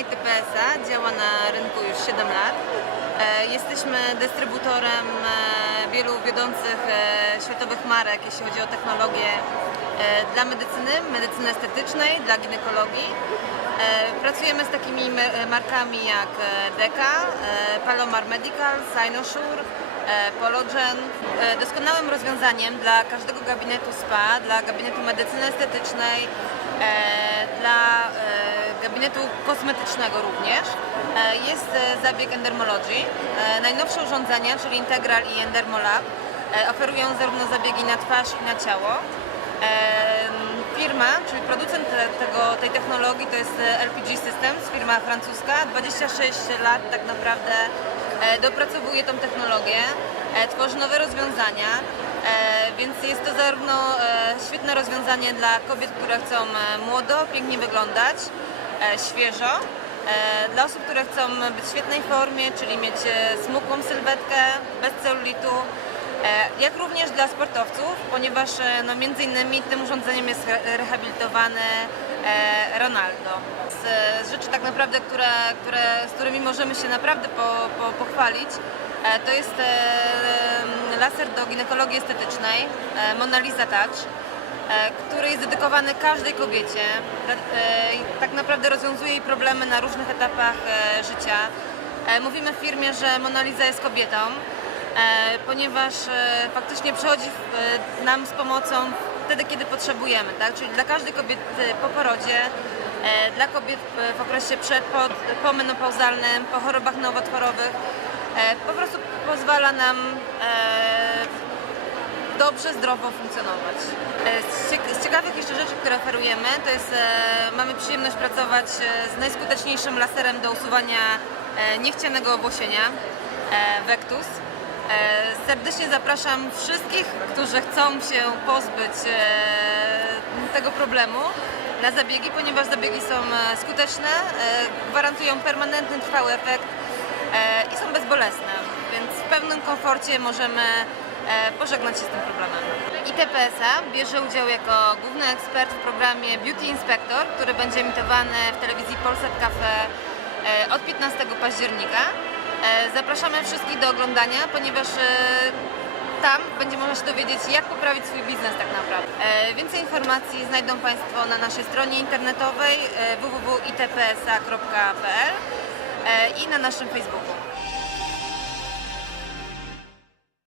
ITPS-a działa na rynku już 7 lat. E, Jesteśmy dystrybutorem e, wielu wiodących e, światowych marek, jeśli chodzi o technologię dla medycyny, medycyny estetycznej, dla ginekologii. Pracujemy z takimi markami jak Deka, Palomar Medical, Cynosure, e, Pologen. Doskonałym rozwiązaniem dla każdego gabinetu SPA, dla gabinetu medycyny estetycznej, dla gabinetu kosmetycznego również e, jest e, zabieg Endermology. E, Najnowsze urządzenia, czyli Integral i Endermolab, oferują zarówno zabiegi na twarz i na ciało. Firma, czyli producent te- tego, tej technologii to jest LPG Systems, firma francuska. 26 lat tak naprawdę dopracowuje tą technologię, tworzy nowe rozwiązania, więc jest to zarówno świetne rozwiązanie dla kobiet, które chcą młodo, pięknie wyglądać, świeżo, e, dla osób, które chcą być w świetnej formie, czyli mieć e, smukłą sylwetkę, bez celulitu, E, jak również dla sportowców, ponieważ e, no, między innymi tym urządzeniem jest re- rehabilitowany e, Ronaldo. Z, rzeczy tak naprawdę, które, które, z którymi możemy się naprawdę po, po, pochwalić, e, to jest e, laser do ginekologii estetycznej e, Mona Lisa Touch e, który jest dedykowany każdej kobiecie. E, Tak naprawdę rozwiązuje jej problemy na różnych etapach e, życia. E, Mówimy w firmie, że Mona Lisa jest kobietą, e, ponieważ e, faktycznie przychodzi e, nam z pomocą wtedy, kiedy potrzebujemy, tak? Czyli dla każdej kobiety po porodzie, e, dla kobiet w- okresie przed, pod, pomenopauzalnym, po chorobach nowotworowych, e, po prostu pozwala nam e, dobrze, zdrowo funkcjonować. E, Z, ciek- z ciekawych jeszcze rzeczy, które oferujemy, to jest, e, mamy przyjemność pracować e, z najskuteczniejszym laserem do usuwania niechcianego owłosienia, Vectus. Serdecznie zapraszam wszystkich, którzy chcą się pozbyć tego problemu na zabiegi, ponieważ zabiegi są skuteczne, gwarantują permanentny, trwały efekt i są bezbolesne, więc w pełnym komforcie możemy pożegnać się z tym problemem. ITPS-a bierze udział jako główny ekspert w programie Beauty Inspector, który będzie emitowany w telewizji Polsat Cafe e, od 15 października. E, Zapraszamy wszystkich do oglądania, ponieważ e, tam będzie można się dowiedzieć, jak poprawić swój biznes tak naprawdę. E, Więcej informacji znajdą Państwo na naszej stronie internetowej e, www.itpsa.pl e, i na naszym Facebooku.